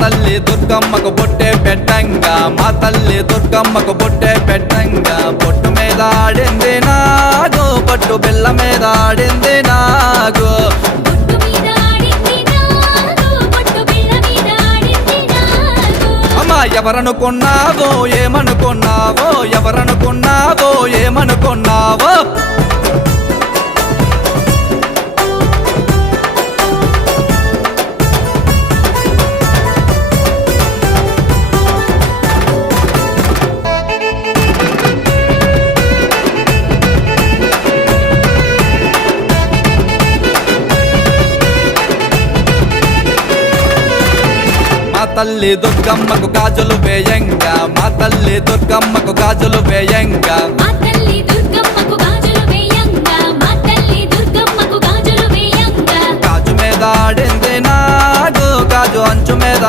తల్లి దుర్గమ్మకు బొట్టే పెట్టంగా మా తల్లి దుర్గమ్మకు బొట్టే పెట్టంగా బొట్టు మీద ఆడింది నాగు బొట్టు బిల్ల మీద ఆడింది నాగు బొట్టు మీద ఆడింది నాగు బొట్టు బిళ్ళ మీద ఆడింది నాగు అమ్మా ఎవరనుకున్నావో ఏమనుకున్నావో ఎవరనుకున్నావో ఏమనుకున్నావో మా తల్లి దుర్గమ్మకు గాజులు వేయంగా మా తల్లి దుర్గమ్మకు గాజులు వేయంగా మా తల్లి దుర్గమ్మకు గాజులు వేయంగా మా తల్లి దుర్గమ్మకు గాజులు వేయంగా గాజు మీద ఆడింది నాగు గాజు అంచు మీద